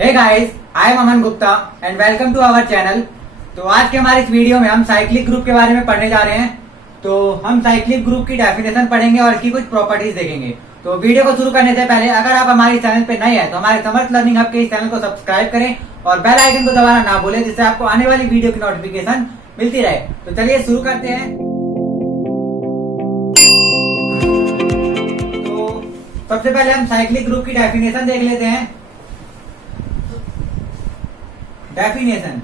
Hey guys, I am Aman Gupta and welcome to our channel. तो आज के हमारे इस वीडियो में हम साइक्लिक ग्रुप के बारे में पढ़ने जा रहे हैं। तो हम साइक्लिक ग्रुप की डेफिनेशन पढ़ेंगे और इसकी कुछ प्रॉपर्टीज देखेंगे। तो वीडियो को शुरू करने से पहले अगर आप हमारे चैनल पे नए हैं तो हमारे समर्थ लर्निंग हब के इस चैनल को सब्सक्राइब करें और बेल आइकन को दबाना ना भूलें, जिससे आपको आने वाली वीडियो की नोटिफिकेशन मिलती रहे। तो चलिए शुरू करते हैं। तो सबसे पहले हम साइक्लिक ग्रुप की डेफिनेशन देख लेते हैं। डेफिनेशन,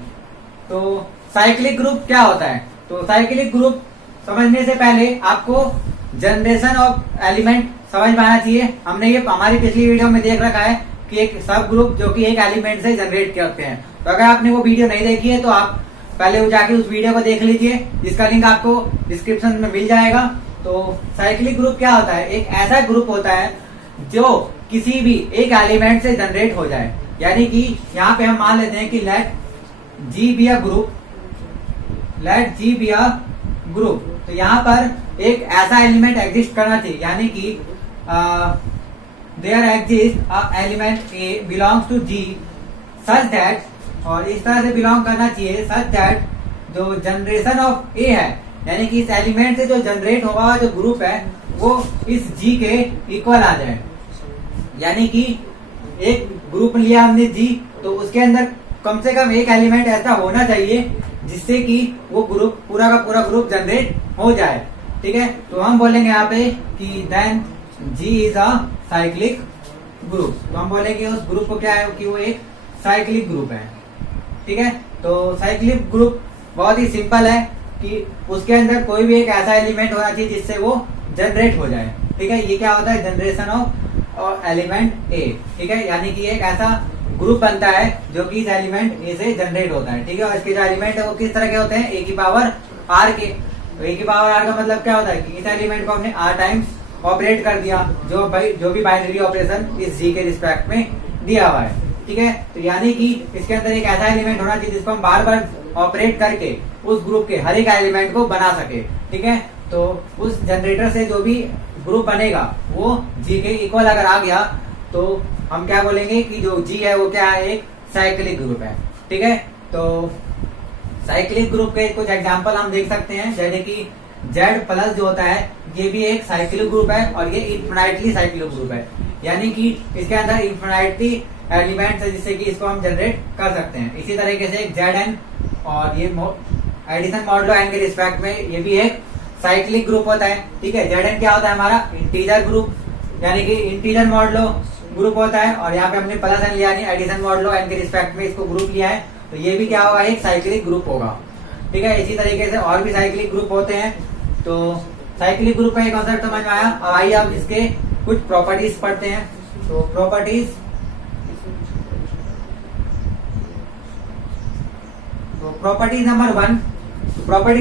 तो साइक्लिक ग्रुप क्या होता है? तो साइक्लिक ग्रुप समझने से पहले आपको जनरेशन ऑफ एलिमेंट समझ में आना चाहिए। हमने ये हमारी पिछली वीडियो में देख रखा है कि एक सब ग्रुप जो कि एक एलिमेंट से जनरेट करते हैं। तो अगर आपने वो वीडियो नहीं देखी है तो आप पहले वो जाके उस वीडियो को देख लीजिए, जिसका लिंक आपको डिस्क्रिप्शन में मिल जाएगा। तो साइक्लिक ग्रुप क्या होता है? एक ऐसा ग्रुप होता है जो किसी भी एक एलिमेंट से जनरेट हो जाए। यानी कि यहाँ पे हम मान लेते हैं कि let G be a group, let G be a group. तो यहाँ पर एक ऐसा एलिमेंट एग्जिस्ट करना चाहिए, यानी कि there exist a element A belongs to G such that, और इस तरह से बिलोंग करना चाहिए सच दैट जो जनरेशन ऑफ ए है, यानी कि इस एलिमेंट से जो जनरेट होगा जो ग्रुप है वो इस जी के इक्वल आ जाए। यानी कि एक ग्रुप लिया हमने जी, तो उसके अंदर कम से कम एक एलिमेंट ऐसा होना चाहिए जिससे कि वो ग्रुप पूरा का पूरा ग्रुप जनरेट हो जाए। ठीक है, तो हम बोलेंगे यहाँ पे कि then G is a cyclic group. तो हम बोलेंगे उस ग्रुप को क्या है कि वो एक साइक्लिक ग्रुप है। ठीक है, तो साइक्लिक ग्रुप बहुत ही सिंपल है कि उसके अंदर कोई भी एक ऐसा एलिमेंट होना चाहिए जिससे वो जनरेट हो जाए। ठीक है, ये क्या होता है? जनरेशन ऑफ और एलिमेंट ए। ठीक है, यानी कि एक ऐसा ग्रुप बनता है जो कि इस एलिमेंट ए से जनरेट होता है। ठीक है, और इसके जो एलिमेंट है वो किस तरह के होते हैं? ए की पावर आर के। तो ए की पावर आर का मतलब क्या होता है कि इस एलिमेंट को हमने आर टाइम्स ऑपरेट कर दिया, जो भी बाइनरी ऑपरेशन इस जी के रिस्पेक्ट में दिया हुआ है। ठीक है, तो यानी कि इसके अंदर एक ऐसा एलिमेंट होना चाहिए जिसको हम बार बार ऑपरेट करके उस ग्रुप के हर एक एलिमेंट को बना सके। ठीक है, तो उस जनरेटर से जो भी ग्रुप बनेगा वो जी के इक्वल अगर आ गया तो हम क्या बोलेंगे कि जो जी है वो क्या है? एक साइक्लिक ग्रुप है। ठीक है, तो साइक्लिक ग्रुप के कुछ एग्जांपल हम देख सकते हैं, जैसे कि जेड प्लस जो होता है ये भी एक साइक्लिक ग्रुप है और ये इन्फिनाइटली साइक्लिक ग्रुप है। यानी कि इसके अंदर इन्फिनाइटली एलिमेंट्स है जिससे कि इसको हम जनरेट कर सकते हैं। इसी तरीके से एक जेड एन और ये एडिशन मॉडुलो एन के रिस्पेक्ट में ये भी एक साइक्लिक ग्रुप होता है। ठीक है, जेड एन क्या होता है? हमारा इंटीजर ग्रुप, यानी कि इंटीजर मॉडुलो ग्रुप होता है, और यहाँ पे हमने प्लस एन लिया नहीं, एडिशन मॉडुलो एन के रिस्पेक्ट में इसको ग्रुप लिया है, तो ये भी क्या होगा? एक साइक्लिक ग्रुप होगा। ठीक है, इसी तरीके से और भी साइक्लिक ग्रुप होते हैं। तो साइक्लिक ग्रुप का एक कॉन्सेप्ट समझ में आया। अब आइए अब इसके कुछ प्रॉपर्टीज पढ़ते हैं। तो प्रॉपर्टीज, तो प्रॉपर्टी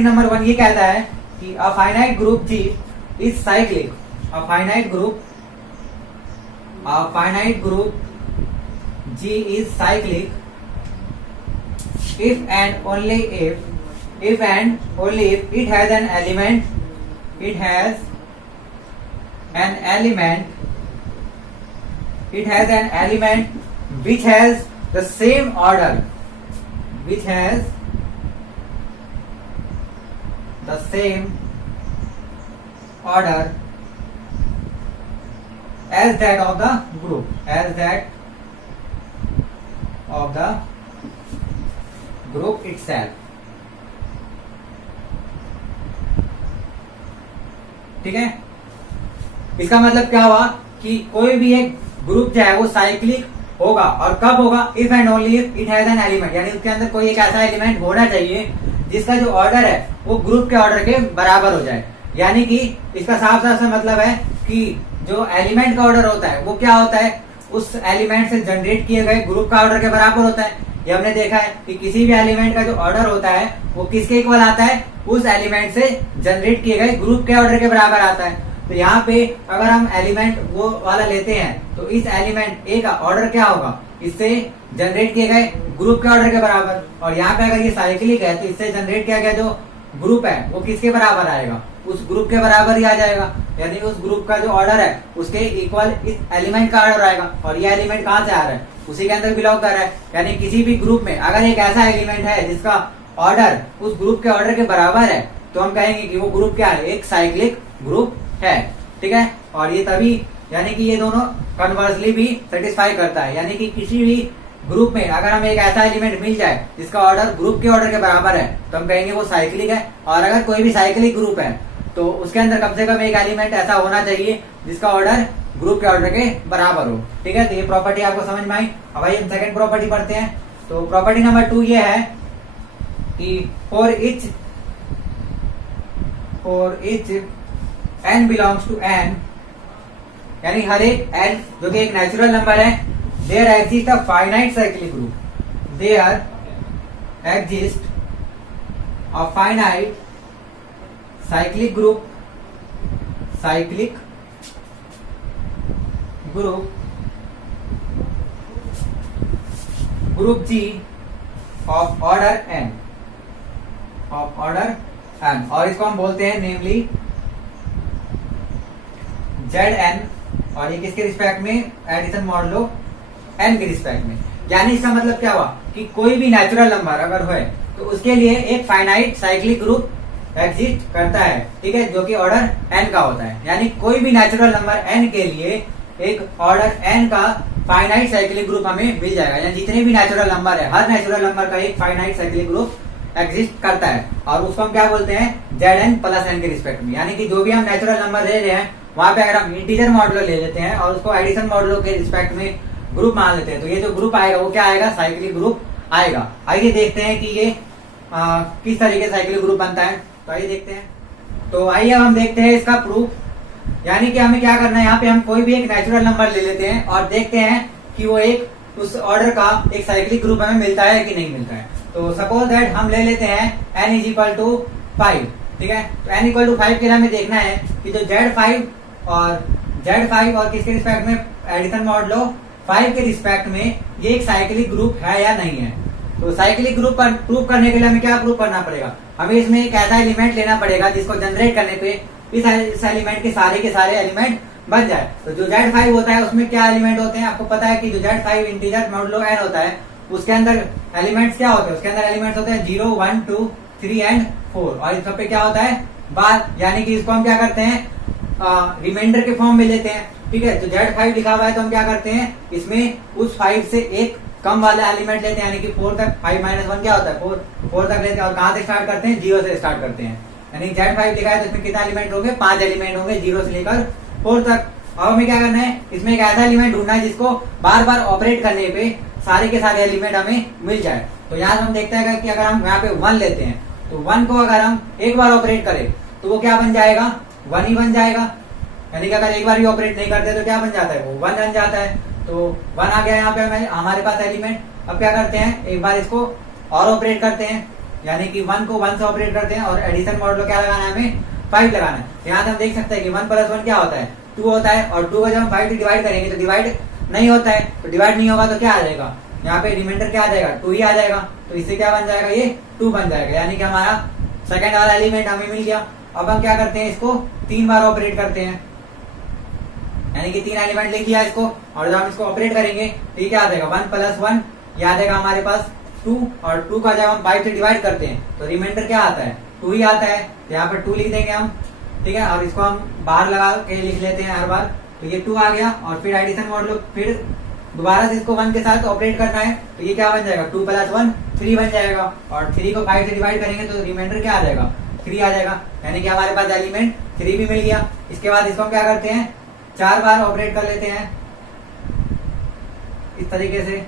नंबर वन ये कहता है कि a finite group G is cyclic. A finite group G is cyclic if and only if it has an element which has the same order as that of the group itself। ठीक है, इसका मतलब क्या हुआ कि कोई भी एक ग्रुप जो है वो साइक्लिक होगा, और कब होगा? If and only if it has an element, यानी उसके अंदर कोई एक ऐसा एलिमेंट होना चाहिए जिसका जो ऑर्डर है वो ग्रुप के ऑर्डर के बराबर हो जाए। यानी कि इसका साफ साफ से मतलब है कि जो एलिमेंट का ऑर्डर होता है वो क्या होता है? उस एलिमेंट से जनरेट किए गए ग्रुप का ऑर्डर के बराबर होता है। ये हमने देखा है कि किसी भी एलिमेंट का जो ऑर्डर होता है वो किसके इक्वल आता है? उस एलिमेंट से जनरेट किए गए ग्रुप के ऑर्डर के बराबर आता है। तो यहाँ पे अगर हम एलिमेंट वो वाला लेते हैं तो इस एलिमेंट ए का ऑर्डर क्या होगा? इससे जनरेट किए गए ग्रुप के ऑर्डर के बराबर। और यहाँ पे अगर ये साइक्लिक है तो इससे जनरेट किया गया जो ग्रुप है वो किसके बराबर आएगा? उस ग्रुप के बराबर ही आ जाएगा। यानी उस ग्रुप का जो ऑर्डर है उसके इक्वल इस एलिमेंट का ऑर्डर आएगा। और ये एलिमेंट कहाँ से आ रहा है? उसी के अंदर बिलोंग कर रहा है। यानी किसी भी ग्रुप में अगर एक ऐसा एलिमेंट है जिसका ऑर्डर उस ग्रुप के ऑर्डर के बराबर है तो हम कहेंगे कि वो ग्रुप क्या है, एक साइक्लिक ग्रुप है। ठीक है, और ये तभी यानी कि ये दोनों कन्वर्सली भी सेटिस्फाई करता है। यानी कि किसी भी ग्रुप में अगर हमें एक ऐसा एलिमेंट मिल जाए जिसका ऑर्डर ग्रुप के ऑर्डर के बराबर है तो हम कहेंगे वो साइक्लिक है। और अगर कोई भी साइक्लिक ग्रुप है तो उसके अंदर कम से कम एक एलिमेंट ऐसा होना चाहिए जिसका ऑर्डर ग्रुप के ऑर्डर के बराबर हो। ठीक है, तो ये प्रॉपर्टी आपको समझ में आई। अब भाई हम सेकंड प्रॉपर्टी पढ़ते हैं। तो प्रॉपर्टी नंबर 2 ये है कि for each n belongs to n, यानी हर एक n जो कि एक नेचुरल नंबर है, there exist a finite cyclic group, there exist a finite cyclic group G of order n, और इसको हम बोलते हैं नेमली Zn, और ये किसके रिस्पेक्ट में, एडिशन मॉडुलो n के रिस्पेक्ट में। यानी इसका मतलब क्या हुआ कि कोई भी नेचुरल नंबर अगर हो तो उसके लिए एक फाइनाइट साइक्लिक ग्रुप एग्जिस्ट करता है। ठीक है, जो कि ऑर्डर n का होता है। यानी कोई भी नेचुरल नंबर n के लिए एक ऑर्डर n का फाइनाइट साइक्लिक ग्रुप हमें मिल जाएगा। यानी जितने भी नेचुरल नंबर है, हर नेचुरल नंबर का एक फाइनाइट साइक्लिक ग्रुप एग्जिस्ट करता है, और उसको हम क्या बोलते हैं, Zn प्लस n के रिस्पेक्ट में। यानी कि जो भी हम नेचुरल नंबर ले रहे हैं वहां पे अगर हम इंटीजर मॉडुलो ले लेते हैं और उसको एडिशन मॉडुलो के रिस्पेक्ट में ग्रुप मान लेते हैं तो ये जो ग्रुप आएगा वो क्या आएगा, साइक्लिक ग्रुप आएगा। आइए देखते हैं कि ये किस तरीके से साइक्लिक ग्रुप बनता है। तो आइए देखते हैं। तो आइए अब हम देखते हैं इसका प्रूफ। यानी कि हमें क्या करना है, यहाँ पे हम कोई भी एक नेचुरल नंबर ले लेते हैं और देखते हैं कि वो एक उस ऑर्डर का एक साइक्लिक ग्रुप हमें मिलता है कि नहीं मिलता है। तो सपोज दैट हम ले लेते हैं n इज इक्वल टू 5। ठीक है, तो n इक्वल टू 5 के लिए हमें देखना है कि जो Z5 और किसके रिस्पेक्ट में, एडिशन मॉडुलो 5 के रिस्पेक्ट में ये एक साइक्लिक ग्रुप है या नहीं है। तो साइक्लिक ग्रुप पर प्रूव करने के लिए हमें क्या प्रूव करना पड़ेगा, हमें इसमें एक ऐसा एलिमेंट लेना पड़ेगा जिसको जनरेट करने पे इस एलिमेंट के सारे एलिमेंट बन जाए। तो जो Z5 होता है उसमें क्या एलिमेंट होते हैं, आपको पता है कि जो Z5 इंटीजर मॉडुलो n होता है उसके अंदर एलिमेंट्स क्या होते हैं, उसके अंदर एलिमेंट्स होते हैं 0, 1, 2, 3 एंड 4, और इस सब पे क्या होता है बार। यानी कि इसको हम क्या करते हैं, रिमाइंडर के फॉर्म में लेते हैं। ठीक है, तो Z5 लिखा हुआ है तो हम क्या करते हैं, इसमें उस 5 से एक कम वाला एलिमेंट लेते हैं, यानी कि 4 तक, 5 - 1 क्या होता है 4 तक लेते हैं। और कहां से स्टार्ट करते हैं, 0 से स्टार्ट करते हैं। यानी Z5 लिखा है तो इसमें कितना एलिमेंट होंगे, 5 एलिमेंट होंगे 0 से लेकर 4 तक। अब हमें क्या करना है, इसमें एक ऐसा एलिमेंट ढूंढना है जिसको बार बार ऑपरेट करने पे सारे के सारे एलिमेंट हमें मिल जाए। तो यहाँ हम देखते हैं कि अगर हम यहाँ पे 1 लेते हैं तो 1 को अगर हम एक बार ऑपरेट करें तो वो क्या बन जाएगा, 1 ही बन जाएगा। यानी कि अगर एक बार भी ऑपरेट नहीं करते तो क्या बन जाता है, वो 1 बन जाता है। तो 1 आ गया यहाँ पे हमारे पास एलिमेंट। अब क्या करते हैं, एक बार इसको और ऑपरेट करते हैं, यानी कि 1 को 1 से ऑपरेट करते हैं और एडिशन मॉडुलो क्या लगाना है, हमें 5 लगाना है। यहाँ से हम देख सकते हैं कि 1 + 1 क्या होता है, 2 होता है, और 2 को जब हम 5 से डिवाइड करेंगे तो डिवाइड नहीं होता है। तो डिवाइड नहीं होगा तो क्या आ जाएगा, यहाँ पे रिमाइंडर क्या आ जाएगा, 2 ही आ जाएगा। तो इससे क्या बन जाएगा, ये 2 बन जाएगा। यानी कि हमारा सेकंड वाला एलिमेंट हमें मिल गया। अब हम क्या करते हैं, इसको 3 बार ऑपरेट करते हैं, यानी कि 3 एलिमेंट लिख लिया इसको, और जब हम इसको ऑपरेट करेंगे तो ये क्या आ जाएगा, 1 + 1 ये आ जाएगा हमारे पास 2, और 2 का जब हम 5 से डिवाइड करते हैं तो रिमाइंडर क्या आता है, 2 ही आता है। तो यहाँ पर 2 लिख देंगे हम। ठीक है, और इसको हम बाहर लगा के लिख लेते हैं हर बार। तो ये 2 आ गया, और फिर एडिशन मॉडुलो, फिर दोबारा से इसको 1 के साथ ऑपरेट करना है तो ये क्या बन जाएगा, 2 + 1 3 बन जाएगा, और 3 को 5 से डिवाइड करेंगे तो रिमाइंडर क्या आ जाएगा, 3 आ जाएगा। यानी कि हमारे पास एलिमेंट 3 भी मिल गया। इसके बाद इसको हम क्या करते हैं, 4 बार ऑपरेट कर लेते हैं इस तरीके से।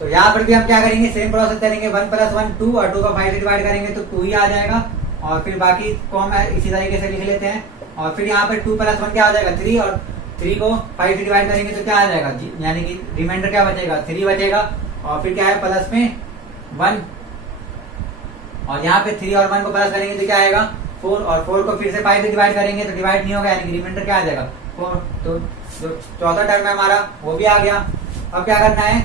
तो यहाँ पर भी हम क्या करेंगे, सेम प्रोसेस करेंगे, 1 + 1 2, और 2 को 5 से डिवाइड करेंगे तो 2 ही आ जाएगा, और फिर बाकी को हम इसी तरीके से लिख लेते हैं। और फिर यहाँ पर 2 + 1 क्या हो जाएगा, 3, और 3 को 5 से डिवाइड करेंगे तो क्या आ जाएगा, यानी कि रिमाइंडर क्या बचेगा, 3 बचेगा। और फिर क्या है, प्लस में 1, और यहाँ पे 3 और 1 को प्लस करेंगे तो क्या आएगा, 4, और 4 को फिर से 5 से डिवाइड करेंगे तो डिवाइड नहीं होगा, यानी कि रिमाइंडर क्या आ जाएगा, 4। तो जो चौथा टर्म है हमारा वो भी आ गया। अब क्या करना है,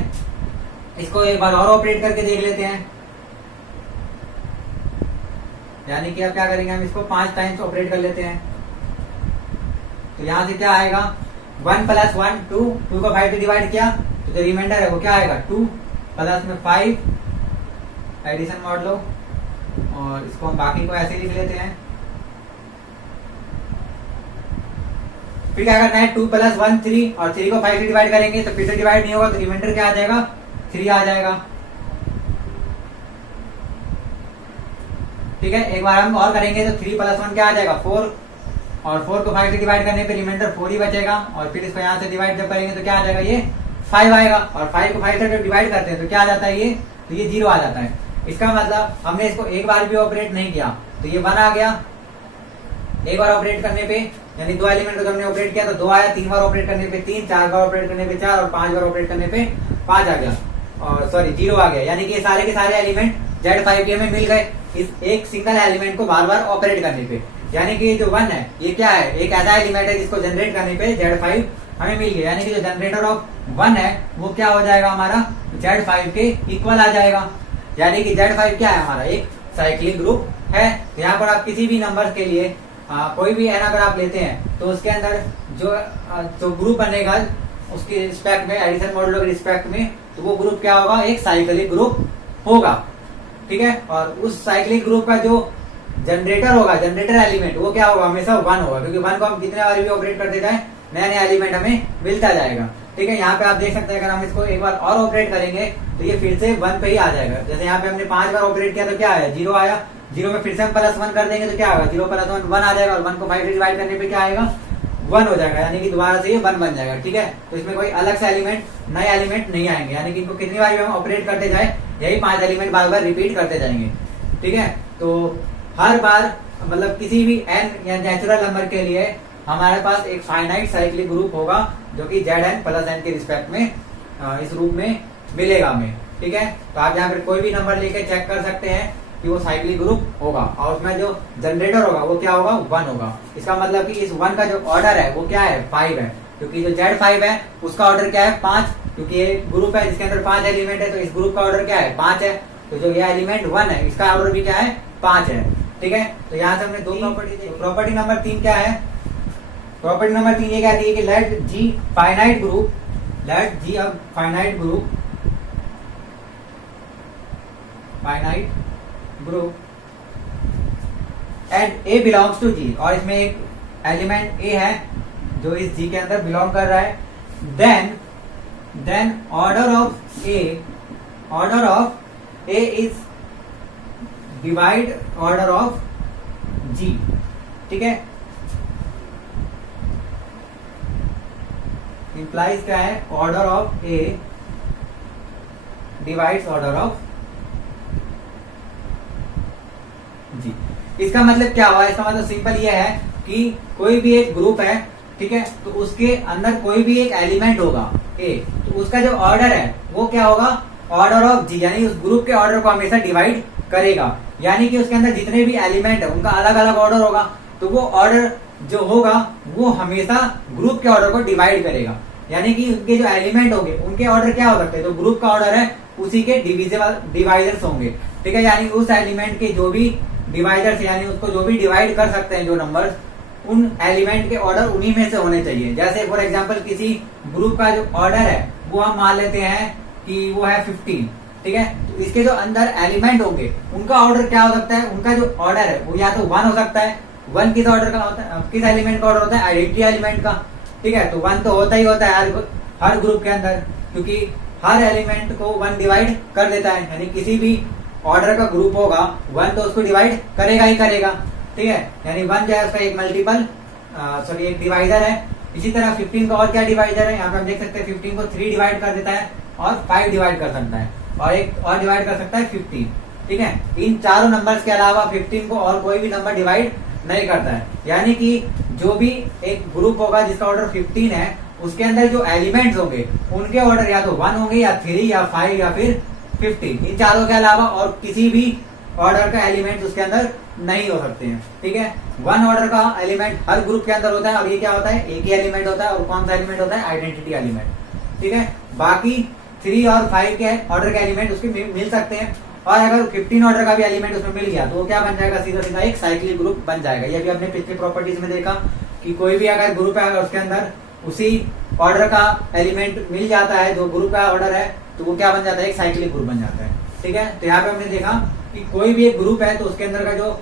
इसको एक बार और ऑपरेट करके देख लेते हैं। यानी कि अब क्या करेंगे, हम इसको 5 टाइम्स ऑपरेट कर लेते हैं। तो यहां से क्या आएगा, 1 प्लस 1 2, 2 को 5 से डिवाइड किया तो जो रिमाइंडर है वो क्या आएगा 2 प्लस में 5, एडिशन मोड लो और इसको हम बाकी को ऐसे लिख लेते हैं। फिर क्या करना है 2 प्लस 1 3 और 3 को 5 से डिवाइड करेंगे तो फिर से डिवाइड नहीं होगा तो रिमाइंडर क्या आ जाएगा 3 आ जाएगा। ठीक है, एक बार हम और करेंगे तो 3 प्लस 1 क्या आ जाएगा 4 और 4 को 5 से डिवाइड करने पे रिमाइंडर 4 ही बचेगा और फिर इसको यहाँ से डिवाइड जब करेंगे तो क्या आ जाएगा ये 5 आएगा और 5 को 5 से जब डिवाइड करते हैं तो क्या आ जाता है ये, तो ये 0 आ जाता है। इसका मतलब हमने इसको एक बार भी ऑपरेट नहीं किया तो ये 1 आ गया। एक बार ऑपरेट करने पे यानी 2 एलिमेंट को हमने ऑपरेट किया तो 2 आया, 3 बार ऑपरेट करने पे 3, 4 बार ऑपरेट करने पे 4 और 5 बार ऑपरेट करने पे 5 आ गया और सॉरी 0 आ गया। यानी कि ये सारे के सारे एलिमेंट Z5 के में मिल गए इस एक सिंगल एलिमेंट को बार बार ऑपरेट करने पे। यानी कि जो 1 है ये क्या है, एक ऐसा एलिमेंट है जिसको जनरेट करने पे Z5 हमें मिल गया। यानी कि जो जनरेटर ऑफ 1 है वो क्या हो जाएगा हमारा Z5 के इक्वल आ जाएगा। यानी कि Z5 क्या है हमारा एक साइक्लिक ग्रुप है। तो यहाँ पर आप किसी भी नंबर के लिए कोई भी एन अगर आप लेते हैं तो उसके अंदर जो ग्रुप बनेगा उसके रिस्पेक्ट में, एडिशन मॉडुलो के रिस्पेक्ट में, तो वो ग्रुप क्या होगा एक साइक्लिक ग्रुप होगा। ठीक है, और उस साइक्लिक ग्रुप का जो जनरेटर होगा, जनरेटर एलिमेंट, वो क्या होगा हमेशा 1 होगा क्योंकि 1 को हम जितने बार भी ऑपरेट करते जाए नया नया एलिमेंट हमें मिलता जाएगा। ठीक है, यहाँ पे आप देख सकते हैं अगर हम इसको एक बार और ऑपरेट करेंगे तो ये फिर से 1 पे ही आ जाएगा। जैसे यहाँ पे हमने 5 बार ऑपरेट किया तो क्या आया 0 आया, 0 में फिर से हम प्लस 1 कर देंगे तो क्या होगा 0 प्लस 1 आ जाएगा और 1 को 5 से डिवाइड करने पे क्या आएगा 1 हो जाएगा। यानी कि दोबारा से ये 1 बन जाएगा। ठीक है, तो इसमें कोई अलग से एलिमेंट नए एलिमेंट नहीं आएंगे। यानी कि इनको कितनी बार भी हम ऑपरेट करते जाए यही 5 एलिमेंट बार बार रिपीट करते जाएंगे। ठीक है, तो हर बार मतलब किसी भी n या नेचुरल नंबर के लिए हमारे पास एक फाइनाइट साइक्लिक ग्रुप होगा जो कि Zn प्लस n के रिस्पेक्ट में इस रूप में मिलेगा हमें। ठीक है, तो आप यहाँ पर कोई भी नंबर लेके चेक कर सकते हैं कि वो साइक्लिक ग्रुप होगा और उसमें जो जनरेटर होगा वो क्या होगा 1 होगा। इसका मतलब कि इस 1 का जो ऑर्डर है वो क्या है 5 है क्योंकि जो Z5 है उसका ऑर्डर क्या है 5 क्योंकि ये ग्रुप है जिसके अंदर 5 एलिमेंट है तो इस ग्रुप का ऑर्डर क्या है 5 है। तो जो ये एलिमेंट 1 है इसका ऑर्डर भी क्या है 5 है। ठीक है, तो यहाँ से हमने 2 प्रॉपर्टी देखी। प्रॉपर्टी नंबर 3 क्या है, प्रॉपर्टी नंबर 3 ये कहती है कि let G finite group, let G अब finite group and A belongs to G और इसमें एक एलिमेंट A है जो इस G के अंदर बिलोंग कर रहा है। Then order of A is divide order of G। ठीक है, इंप्लाइज क्या है order of A divides order of G। इसका मतलब क्या हुआ, इसका मतलब सिंपल ये है कि कोई भी एक ग्रुप है, ठीक है, तो उसके अंदर कोई भी एक एलिमेंट होगा A, तो उसका जो ऑर्डर है वो क्या होगा ऑर्डर ऑफ G, यानी उस ग्रुप के ऑर्डर को हमेशा डिवाइड करेगा। यानी कि उसके अंदर जितने भी एलिमेंट है उनका अलग अलग ऑर्डर होगा तो वो ऑर्डर जो होगा वो हमेशा ग्रुप के ऑर्डर को डिवाइड करेगा। यानी कि उनके जो एलिमेंट होंगे उनके ऑर्डर क्या हो सकते हैं, जो ग्रुप का ऑर्डर है उसी के डिवाइजर्स होंगे। ठीक है, यानी उस एलिमेंट के जो भी डिवाइजर्स यानी उसको जो भी डिवाइड कर सकते हैं जो नंबर्स, उन एलिमेंट के ऑर्डर उन्हीं में से होने चाहिए। जैसे फॉर एग्जांपल किसी ग्रुप का जो ऑर्डर है वो हम मान लेते हैं कि वो है 15। ठीक है, तो इसके जो अंदर एलिमेंट होंगे उनका ऑर्डर क्या हो सकता है, उनका जो ऑर्डर है वो या तो 1 हो सकता है। 1 किस ऑर्डर का होता है, किस एलिमेंट का ऑर्डर होता है आइडेंटिटी एलिमेंट का। ठीक है, तो 1 तो होता ही होता है हर ग्रुप के अंदर क्योंकि हर एलिमेंट को 1 डिवाइड कर देता है। यानी किसी भी ऑर्डर का ग्रुप होगा 1 तो उसको डिवाइड करेगा ही करेगा। ठीक है, यानी 1 जो है उसका एक मल्टीपल एक डिवाइजर है। इसी तरह 15 का और क्या डिवाइजर है, यहाँ पे हम देख सकते हैं 15 को 3 डिवाइड कर देता है और 5 डिवाइड कर सकता है और एक और डिवाइड कर सकता है 15। ठीक है, इन चारों नंबर्स के अलावा 15 को और कोई भी नंबर डिवाइड नहीं करता है। यानी कि जो भी एक ग्रुप होगा जिसका ऑर्डर 15 है उसके अंदर जो एलिमेंट्स होंगे उनके ऑर्डर या तो 1 होंगे या 3 या 5 या फिर 15। इन चारों के अलावा और किसी भी ऑर्डर का एलिमेंट उसके अंदर नहीं हो सकते हैं। ठीक है, 1 ऑर्डर का एलिमेंट हर ग्रुप के अंदर होता है और ये क्या होता है एक ही एलिमेंट होता है और कौन सा एलिमेंट होता है आइडेंटिटी एलिमेंट। ठीक है, बाकी 3 और 5 के ऑर्डर के एलिमेंट उसके मिल सकते हैं और अगर 15 ऑर्डर का भी एलिमेंट उसमें मिल गया तो वो क्या बन जाएगा सीधा एक साइक्लिक ग्रुप बन जाएगा। ये भी हमने पिछली प्रॉपर्टीज में देखा कि कोई भी अगर ग्रुप है अगर उसके अंदर उसी ऑर्डर का एलिमेंट मिल जाता है जो ग्रुप का ऑर्डर है, तो वो क्या बन जाता है, एक साइक्लिक ग्रुप बन जाता है। ठीक है, तो यहाँ पे हमने देखा कि कोई भी एक ग्रुप है तो उसके अंदर का जो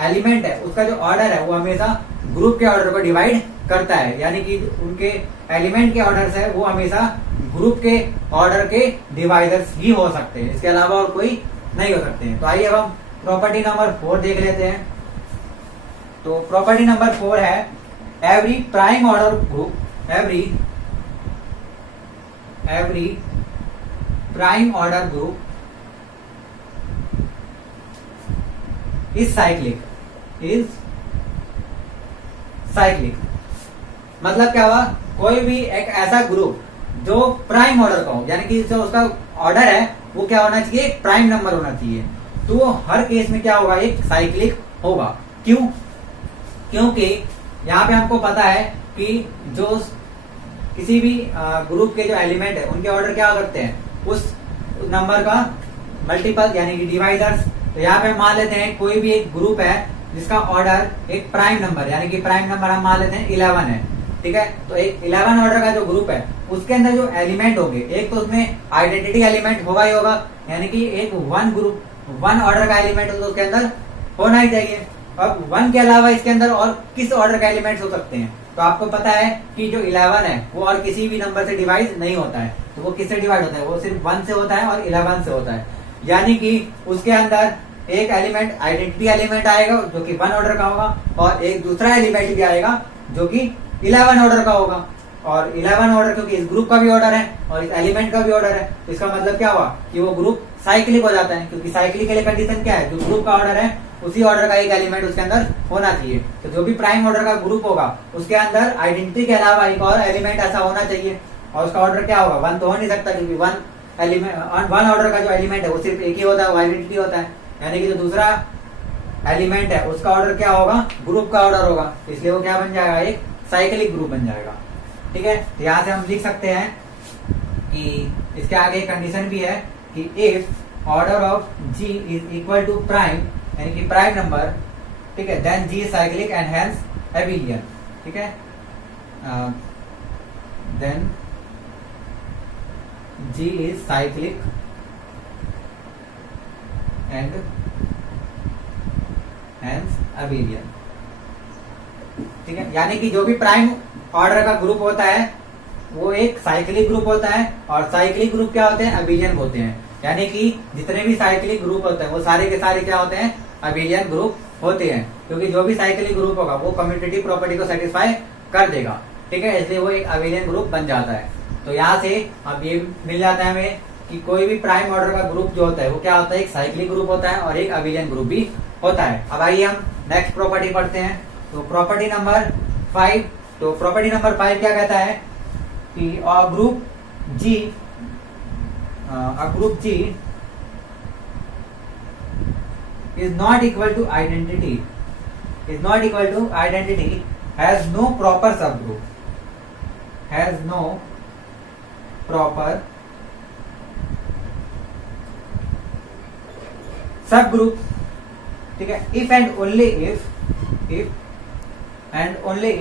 एलिमेंट है उसका जो ऑर्डर है वो हमेशा ग्रुप के ऑर्डर को डिवाइड करता है, यानी कि उनके एलिमेंट के ऑर्डर्स है वो हमेशा ग्रुप के ऑर्डर के डिवाइडर्स ही हो सकते हैं, इसके अलावा और कोई नहीं हो सकते हैं। तो आइए अब हम प्रॉपर्टी नंबर 4 देख लेते हैं। तो प्रॉपर्टी नंबर 4 है every prime order group, every prime order group is cyclic, मतलब क्या हुआ, कोई भी एक ऐसा ग्रुप जो प्राइम ऑर्डर का हो, यानी कि जो उसका ऑर्डर है वो क्या होना चाहिए, एक प्राइम नंबर होना चाहिए, तो वो हर केस में क्या होगा, एक साइक्लिक होगा। क्यों? क्योंकि यहाँ पे हमको पता है कि जो किसी भी ग्रुप के जो एलिमेंट है उनके ऑर्डर क्या करते हैं, उस नंबर का मल्टीपल यानी कि डिवाइडर्स। तो यहाँ पे हम मान लेते हैं कोई भी एक ग्रुप है जिसका ऑर्डर एक प्राइम नंबर, यानी कि प्राइम नंबर हम मान लेते हैं 11 है। ठीक है, तो एक 11 ऑर्डर का जो ग्रुप है उसके अंदर जो एलिमेंट होंगे, एक तो उसमें आइडेंटिटी एलिमेंट होगा ही होगा, यानी कि एक वन ऑर्डर का एलिमेंट तो उसके अंदर होना ही चाहिए। अब 1 के अलावा इसके अंदर और किस ऑर्डर का एलिमेंट हो सकते हैं, तो आपको पता है कि जो 11 है वो और किसी भी नंबर से डिवाइड नहीं होता है, तो वो किससे डिवाइड होता है, वो सिर्फ 1 से होता है और 11 से होता है, यानी कि उसके अंदर एक एलिमेंट आइडेंटिटी एलिमेंट आएगा जो कि 1 ऑर्डर का होगा, और एक दूसरा एलिमेंट भी आएगा जो कि 11 ऑर्डर का होगा। और 11 ऑर्डर क्योंकि इस ग्रुप का भी ऑर्डर है और इस एलिमेंट का भी ऑर्डर है, तो इसका मतलब क्या हुआ कि वो ग्रुप साइक्लिक हो जाता है, क्योंकि साइक्लिक के लिए कंडीशन क्या है, जो ग्रुप का ऑर्डर है उसी ऑर्डर का एक एलिमेंट उसके अंदर होना चाहिए। तो जो भी प्राइम ऑर्डर का ग्रुप होगा उसके अंदर आइडेंटिटी के अलावा एक और एलिमेंट ऐसा होना चाहिए, और उसका ऑर्डर क्या होगा, 1 तो हो नहीं सकता, क्योंकि 1 ऑर्डर का जो एलिमेंट है वो सिर्फ एक ही होता है, वो आइडेंटिटी होता है, यानी कि जो दूसरा एलिमेंट है उसका ऑर्डर क्या होगा, ग्रुप का ऑर्डर होगा, इसलिए वो क्या बन जाएगा, एक साइक्लिक ग्रुप बन जाएगा। ठीक है, तो यहाँ से हम लिख सकते हैं कि इसके आगे एक कंडीशन भी है कि if order of G is equal to prime, यानी कि प्राइम नंबर, ठीक है, then G cyclic and hence abelian. ठीक है, then G is cyclic and hence abelian. ठीक है, यानी कि जो भी प्राइम ऑर्डर का ग्रुप होता है वो एक साइक्लिक ग्रुप होता है, और साइक्लिक ग्रुप क्या होते हैं, अबिलियन होते हैं, यानी कि जितने भी साइक्लिक ग्रुप होते हैं वो सारे के सारे क्या होते हैं, अबिलियन ग्रुप होते हैं, क्योंकि जो भी साइक्लिक ग्रुप होगा वो कम्यूटेटिव प्रॉपर्टी को सेटिस्फाई कर देगा। ठीक है, इसलिए वो एक अबिलियन ग्रुप बन जाता है। तो यहाँ से अब ये मिल जाता है हमें कि कोई भी प्राइम ऑर्डर का ग्रुप जो होता है वो क्या होता है, एक साइक्लिक ग्रुप होता है और एक अबिलियन ग्रुप भी होता है। अब आइए हम नेक्स्ट प्रॉपर्टी पढ़ते हैं। तो प्रॉपर्टी नंबर 5, तो प्रॉपर्टी नंबर 5 क्या कहता है कि group G is not equal to identity, has no proper subgroup, ठीक है, if and only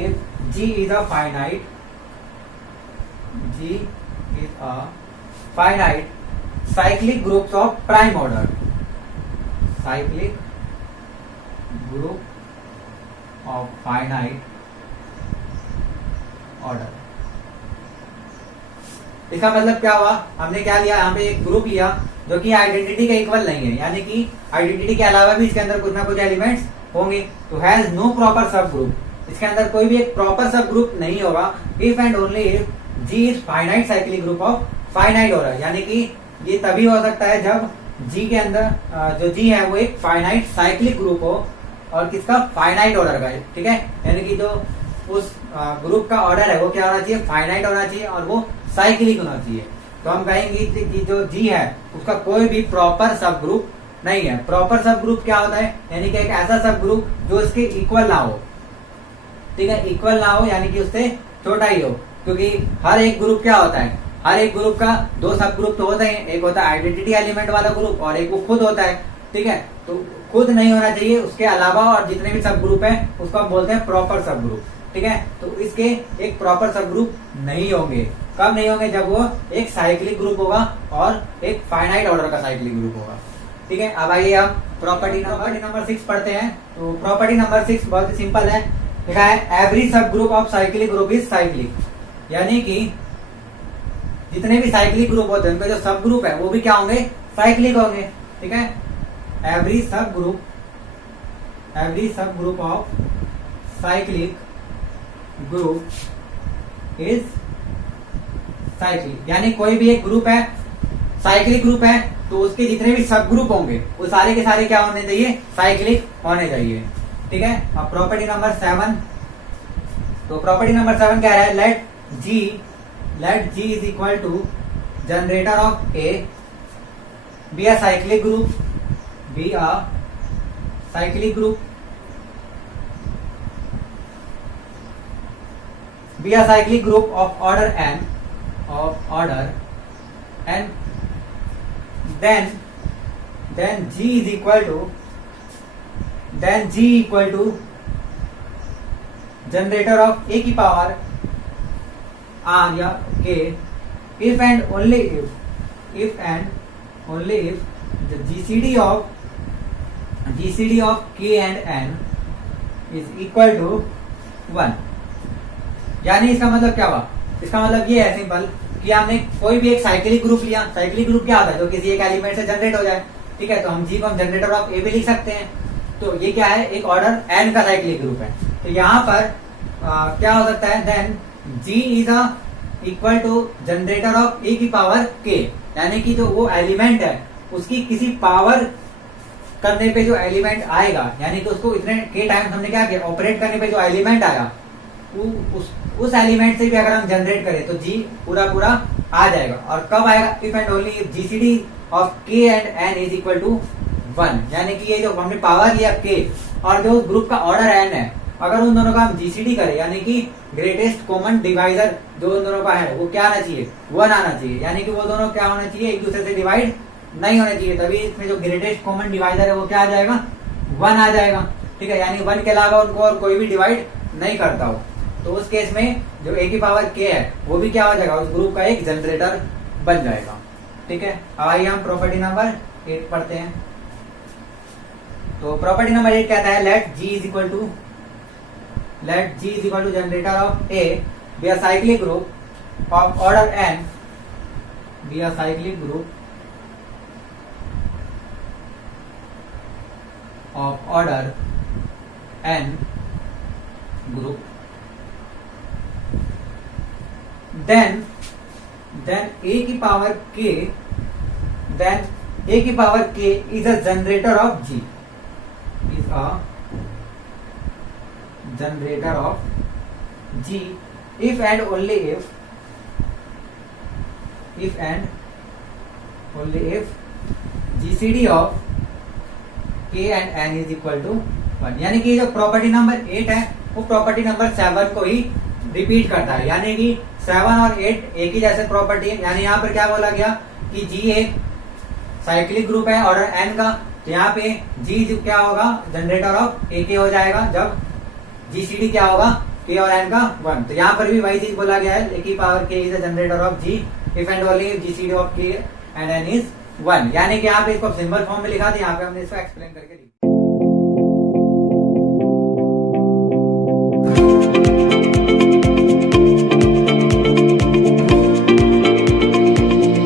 if G is a finite cyclic groups of prime order, cyclic group of finite order। इसका मतलब क्या हुआ, हमने क्या लिया, यहाँ पे एक ग्रुप लिया जो कि आइडेंटिटी के इक्वल नहीं है, यानी कि आइडेंटिटी के अलावा भी इसके अंदर कुछ ना कुछ एलिमेंट्स होंगे, तो हैज नो प्रॉपर सब ग्रुप, इसके अंदर कोई भी एक प्रॉपर सब ग्रुप नहीं होगा। If and only if G is finite cyclic group of finite order, यानी कि ये तभी हो सकता है जब जी के अंदर जो जी है वो एक फाइनाइट साइक्लिक ग्रुप हो, और किसका, फाइनाइट ऑर्डर का। ठीक है, यानी कि जो उस ग्रुप का ऑर्डर है वो क्या होना चाहिए, फाइनाइट होना चाहिए और वो साइक्लिक होना चाहिए। तो हम कहेंगे कि जो जी है उसका कोई भी प्रॉपर सब ग्रुप नहीं है। प्रॉपर सब ग्रुप क्या होता है, यानी कि एक ऐसा सब ग्रुप जो इसके इक्वल ना हो। ठीक है, इक्वल ना हो यानी कि उससे छोटा ही हो, क्योंकि हर एक ग्रुप क्या होता है, हर एक ग्रुप का 2 सब ग्रुप तो होते हैं, एक होता है आइडेंटिटी एलिमेंट वाला ग्रुप और एक वो खुद होता है। ठीक है, तो खुद नहीं होना चाहिए, उसके अलावा और जितने भी सब ग्रुप है उसको हम बोलते हैं प्रॉपर सब ग्रुप। ठीक है, तो इसके एक प्रॉपर सब ग्रुप नहीं होंगे। कब नहीं होंगे? जब वो एक साइक्लिक ग्रुप होगा और एक फाइनाइट ऑर्डर का साइक्लिक ग्रुप होगा। ठीक है, अब आइए हम प्रॉपर्टी नंबर 6 पढ़ते हैं। तो प्रॉपर्टी नंबर 6 बहुत ही सिंपल है। लिखा है एवरी सब group of cyclic group is cyclic, यानी कि जितने भी साइक्लिक ग्रुप होते हैं उनके जो सब ग्रुप है वो भी क्या होंगे? साइक्लिक होंगे। ठीक है, एवरी सब group of cyclic group is cyclic, यानी कोई भी एक ग्रुप है साइक्लिक ग्रुप है तो उसके जितने भी सब ग्रुप होंगे वो सारे के सारे क्या होने चाहिए? साइक्लिक होने चाहिए। ठीक है, अब प्रॉपर्टी नंबर 7। तो प्रॉपर्टी नंबर 7 क्या है? Let G is equal to generator of a be a cyclic group of order n then G equal to generator of a की पावर r या k if and only if the GCD of k and n is equal to 1। यानी इसका मतलब क्या हुआ? इसका मतलब ये है सिंपल कि हमने कोई भी एक साइक्लिक ग्रुप लिया। साइक्लिक ग्रुप क्या होता है? जो किसी एक एलिमेंट से जनरेट हो जाए। ठीक है, तो हम जी को हम जनरेटर ऑफ ए भी लिख सकते हैं। तो ये क्या है? एक ऑर्डर एन का साइक्लिक ग्रुप है। तो यहाँ पर क्या हो सकता है? Then G is equal to generator of a की पावर के, यानी कि जो वो एलिमेंट है उसकी किसी पावर करने पे जो एलिमेंट आएगा, यानी कि उसको इतने के टाइम हमने क्या किया? ऑपरेट करने पे जो एलिमेंट आया उस एलिमेंट से भी अगर हम जनरेट करें तो जी पूरा आ जाएगा। और कब आएगा? If and only if GCD of k and n is equal to 1, यानी कि ये जो हमने पावर लिया के और जो ग्रुप का ऑर्डर एन है, अगर उन दोनों का हम जीसीडी करें, यानी कि ग्रेटेस्ट कॉमन डिवाइजर जो उन दोनों का है वो क्या आना चाहिए? 1 आना चाहिए, यानी कि वो दोनों क्या होना चाहिए? एक दूसरे से डिवाइड नहीं होने चाहिए, तभी इसमें जो ग्रेटेस्ट कॉमन डिवाइजर है वो क्या आ जाएगा? 1 आ जाएगा। ठीक है, यानी 1 के अलावा उनको और कोई भी डिवाइड नहीं करता हो। तो उस केस में जो ए की पावर के है वो भी क्या हो जाएगा? उस ग्रुप का एक जनरेटर बन जाएगा। ठीक है, आइए हम प्रॉपर्टी नंबर 8 पढ़ते हैं। तो प्रॉपर्टी नंबर 8 कहता है let G is equal to generator of a be a cyclic group of order n group, then a की power k is a generator of G, if and only if GCD of k and n is equal to 1, यानी कि जो property number 8 है वो property number 7 को ही repeat करता है, यानी कि 7 और 8 एक ही जैसे प्रॉपर्टी है। यानी यहाँ पर क्या बोला गया कि G एक साइक्लिक ग्रुप है ऑर्डर n का, तो यहाँ पे G क्या होगा? जनरेटर ऑफ ए के हो जाएगा जब GCD क्या होगा? k और n का 1। तो यहाँ पर भी वही चीज बोला गया है, ए की power k is the generator off G if and only GCD of k and n is 1, यानी कि यहाँ पे इसको सिंबल फॉर्म में लिखा था, यहाँ पे हमने इसको एक्सप्लेन करके